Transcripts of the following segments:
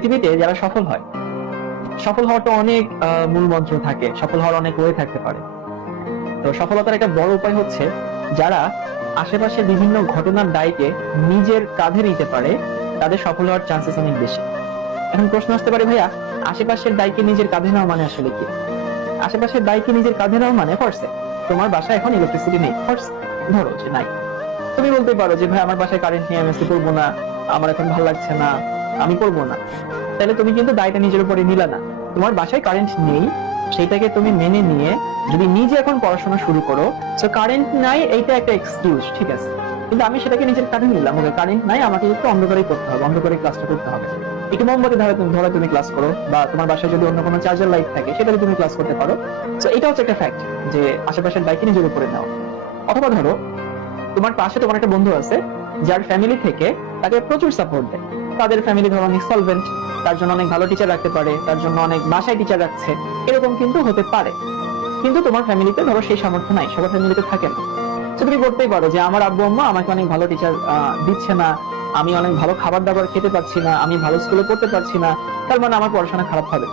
পৃথিবীতে যারা সফল হয়, সফল হওয়ার তো অনেক মূল মন্ত্র থাকে, সফল হওয়ার অনেক ওয়ে থাকতে পারে। তো সফলতার একটা বড় উপায় হচ্ছে যারা আশেপাশে বিভিন্ন ঘটনার দায়কে নিজের কাঁধে নিতে পারে, তাদের সফল হওয়ার চান্সেস অনেক বেশি। এখন প্রশ্ন আসতে পারে, ভাইয়া আশেপাশের দায়কে নিজের কাঁধে নেওয়া মানে আসলে কি? আশেপাশের দায়কে নিজের কাঁধে নেওয়া মানে ফার্স্টে তোমার বাসায় এখন ইলেকট্রিসিটি নেই, ফার্স্ট ধরো যে নাই, তুমি বলতে পারো যে ভাই আমার বাসায় কারেন্ট নেই, আমি করবো না, আমার এখন ভালো লাগছে না, আমি করবো না। তাহলে তুমি কিন্তু দায়টা নিজের উপরে নিলা না। তোমার বাসায় কারেন্ট নেই, সেটাকে তুমি মেনে নিয়ে যদি নিজে এখন পড়াশোনা শুরু করো, তো কারেন্ট নাই এইটা একটা এক্সকিউজ, ঠিক আছে, কিন্তু আমি সেটাকে নিজের কাঁধে নিলাম, কারেন্ট নাই, আমাকে একটু অন্ধকারেই করতে হবে, অন্ধকারে ক্লাসটা করতে হবে, একটু মোমবাতি ধরে তুমি ক্লাস করো, বা তোমার বাসায় যদি অন্য কোনো চার্জার লাইট থাকে সেটাকে তুমি ক্লাস করতে পারো। তো এটা হচ্ছে একটা ফ্যাক্ট যে আশেপাশের দায়কে নিজের উপরে নাও। অথবা ধরো তোমার পাশে তোমার একটা বন্ধু আছে যার ফ্যামিলি থেকে তাকে প্রচুর সাপোর্ট দেয়, তাদের ফ্যামিলি ধরো অনেক সলভেন্ট, তার জন্য অনেক ভালো টিচার রাখতে পারে, তার জন্য অনেক বাসায় টিচার রাখছে, এরকম কিন্তু হতে পারে। কিন্তু তোমার ফ্যামিলিতে ধরো সেই সামর্থ্য নাই, সবার ফ্যামিলিতে থাকে না। তো তুমি করতেই পারো যে আমার আব্বু আম্মা আমাকে অনেক ভালো টিচার দিচ্ছে না, আমি অনেক ভালো খাবার দাবার খেতে পারছি না, আমি ভালো স্কুলে পড়তে পারছি না, তার মানে আমার পড়াশোনা খারাপ হবে।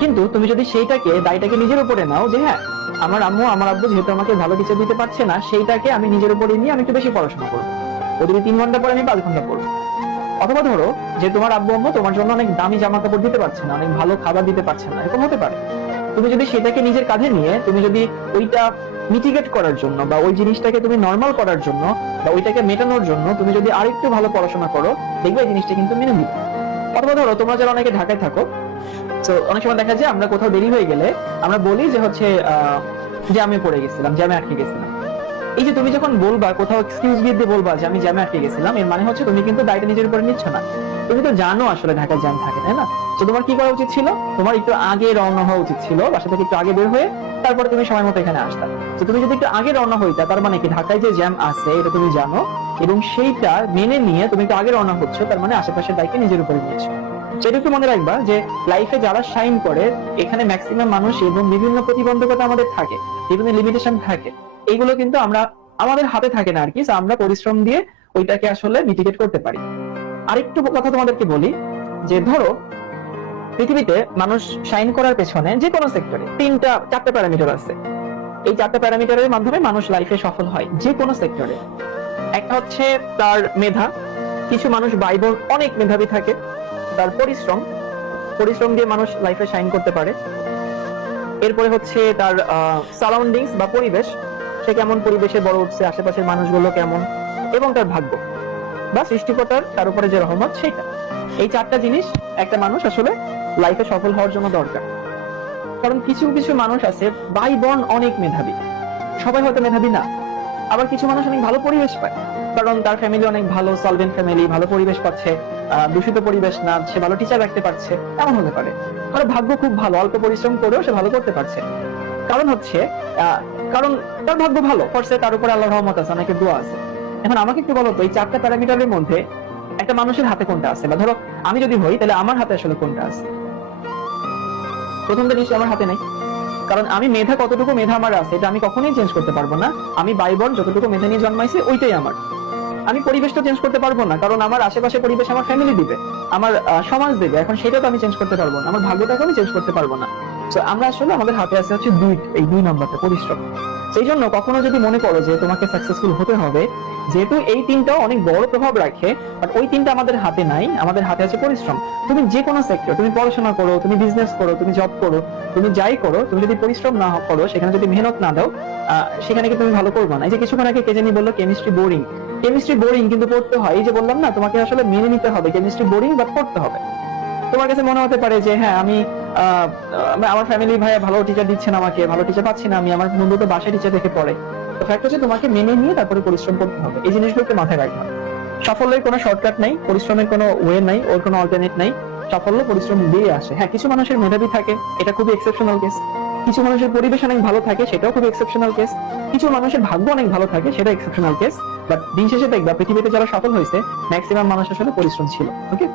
কিন্তু তুমি যদি সেইটাকে দায়টাকে নিজের উপরে নাও যে হ্যাঁ আমার আম্মু আমার আব্বু যেহেতু আমাকে ভালো টিচার দিতে পারছে না, সেইটাকে আমি নিজের উপরে নিয়ে আমি একটু বেশি পড়াশোনা করবো, ও যদি 3 ঘন্টা পরে আমি 5 ঘন্টা পড়বো। অথবা ধরো যে তোমার আব্বু আম্মু তোমার জন্য অনেক দামি জামা কাপড় দিতে পারছে না, অনেক ভালো খাবার দিতে পারছে না, এরকম হতে পারে। তুমি যদি সেটাকে নিজের কাঁধে নিয়ে তুমি যদি ওইটা মিটিগেট করার জন্য বা ওই জিনিসটাকে তুমি নর্মাল করার জন্য বা ওইটাকে মেটানোর জন্য তুমি যদি আরেকটু ভালো পড়াশোনা করো, দেখবে এই জিনিসটা কিন্তু মেনে নিবে। অথবা ধরো তোমরা যারা অনেকে ঢাকায় থাকো, তো অনেক সময় দেখা যায় আমরা কোথাও দেরি হয়ে গেলে আমরা বলি যে হচ্ছে জ্যামে পড়ে গেছিলাম, জ্যামে আটকে গেছিলাম। এই যে তুমি যখন বলবা কোথাও এক্সকিউজ দিয়ে বলবা যে আমি জ্যামে আটকে গেছিলাম, এর মানে হচ্ছে তুমি কিন্তু দায়টা নিজের উপরে নিচ্ছ না। তুমি তো জানো আসলে ঢাকায় জ্যাম থাকে, তাই না? তো তোমার কি করা উচিত ছিল? তোমার একটু আগে রওনা হওয়া উচিত ছিল, বাসা থেকে একটু আগে বের হয়ে তারপরে তুমি সময় মতো এখানে আসতা। তো তুমি যদি একটু আগে রওনা হইতা, তার মানে কি ঢাকায় যে জ্যাম আছে এটা তুমি জানো এবং সেইটা মেনে নিয়ে তুমি একটু আগে রওনা হচ্ছ, তার মানে আশেপাশের দায়কে নিজের উপরে নিয়েছো। সেটা একটু মনে রাখবা যে লাইফে যারা শাইন করে এখানে ম্যাক্সিমাম মানুষ এবং বিভিন্ন প্রতিবন্ধকতা আমাদের থাকে, বিভিন্ন লিমিটেশন থাকে, এইগুলো কিন্তু আমরা আমাদের হাতে থাকে না আর কি, আমরা পরিশ্রম দিয়ে ওইটাকে আসলে মিটিগেট করতে পারি। আরেকটু কথা তোমাদেরকে বলি যে ধরো পৃথিবীতে মানুষ শাইন করার পেছনে যে কোনো সেক্টরে 4টা প্যারামিটার আছে। এই 4টা প্যারামিটারের মাধ্যমে মানুষ লাইফে সফল হয় যে কোনো সেক্টরে। একটা হচ্ছে তার মেধা, কিছু মানুষ বাইবল অনেক মেধাবী থাকে। তার পরিশ্রম দিয়ে মানুষ লাইফে শাইন করতে পারে। এরপরে হচ্ছে তার সারাউন্ডিংস বা পরিবেশ, সে কেমন পরিবেশে বড় উঠছে, আশেপাশের মানুষগুলো কেমন, এবং তার ভাগ্য বা সৃষ্টিকর্তার তার উপরে যে রহমত সেটা। এই 4টা জিনিস একটা মানুষ আসলে লাইফে সফল হওয়ার জন্য দরকার। কারণ কিছু কিছু মানুষ আছে ভাই বোন অনেক মেধাবী, সবাই হয়তো মেধাবী না। আবার কিছু মানুষ অনেক ভালো পরিবেশ পায়, কারণ তার ফ্যামিলি অনেক ভালো সলভেন্ট ফ্যামিলি, ভালো পরিবেশ পাচ্ছে, দূষিত পরিবেশ না, সে ভালো টিচার রাখতে পারছে, এমন হতে পারে। আর ভাগ্য খুব ভালো, অল্প পরিশ্রম করেও সে ভালো করতে পারছে। কারণ হচ্ছে কারণ তার ভাগ্য ভালো, ফরসে তার উপরে আল্লাহর রহমত আছে, অনেকের দোয়া আছে। এখন আমাকে একটু বলো তো, এই 4টা প্যারামিটারের মধ্যে একটা মানুষের হাতে কোনটা আছে? বা ধরো আমি যদি হই তাহলে আমার হাতে আসলে কোনটা আছে? প্রথমটা নিশ্চয়ই আমার হাতে নাই, কারণ আমি মেধা কতটুকু মেধা আমার আছে এটা আমি কখনোই চেঞ্জ করতে পারবো না। আমি বাইবন যতটুকু মেধা নিয়ে জন্মাইছি ওইটাই আমার। আমি পরিবেশটা চেঞ্জ করতে পারবো না, কারণ আমার আশেপাশে পরিবেশ আমার ফ্যামিলি দিবে, আমার সমাজ দেবে, এখন সেটা তো আমি চেঞ্জ করতে পারবো না। আমার ভাগ্যটাকে আমি চেঞ্জ করতে পারবো না। তো আমরা আসলে আমাদের হাতে আছে হচ্ছে এই 2 নম্বরটা, পরিশ্রম। সেই জন্য কখনো যদি মনে করো যে তোমাকে সাকসেসফুল হতে হবে, যেহেতু এই 3টাও অনেক বড় প্রভাব রাখে, বাট ওই 3টা আমাদের হাতে নাই, আমাদের হাতে আছে পরিশ্রম। তুমি যে কোনো সেক্টর, তুমি পড়াশোনা করো, তুমি বিজনেস করো, তুমি জব করো, তুমি যাই করো, তুমি যদি পরিশ্রম না করো, সেখানে যদি মেহনত না দাও, সেখানে কি তুমি ভালো করবে না। এই যে কিছুক্ষণ আগে কে জানি বললো কেমিস্ট্রি বোরিং, কেমিস্ট্রি বোরিং কিন্তু পড়তে হয়। এই যে বললাম না, তোমাকে আসলে মেনে নিতে হবে কেমিস্ট্রি বোরিং, বাট পড়তে হবে। তোমার কাছে মনে হতে পারে যে হ্যাঁ আমি আমার ফ্যামিলি ভাইয়া ভালো টিচার দিচ্ছেন, আমাকে ভালো টিচার পাচ্ছি না, আমি আমার বন্ধু তো বাসায় টিচার দেখে পড়ে। তো ফ্যাক্ট হচ্ছে তোমাকে মেনে নিয়ে তারপরে পরিশ্রম করতে হবে, এই জিনিসগুলোকে মাথায় রাখতে হবে। সাফল্যের কোনো শর্টকাট নাই, পরিশ্রমের কোনো ওয়ে নাই, ওর কোনো অল্টারনেট নাই। সাফল্য পরিশ্রম দিয়ে আসে। হ্যাঁ, কিছু মানুষের মেধাবী থাকে, এটা খুবই এক্সেপশনাল কেস। কিছু মানুষের পরিবেশ অনেক ভালো থাকে, সেটাও খুব এক্সেপশনাল কেস। কিছু মানুষের ভাগ্য অনেক ভালো থাকে, সেটা এক্সেপশনাল কেস। বাট দিন শেষে দেখবা পৃথিবীতে যারা সফল হয়েছে ম্যাক্সিমাম মানুষ আসলে পরিশ্রম ছিল। ওকে।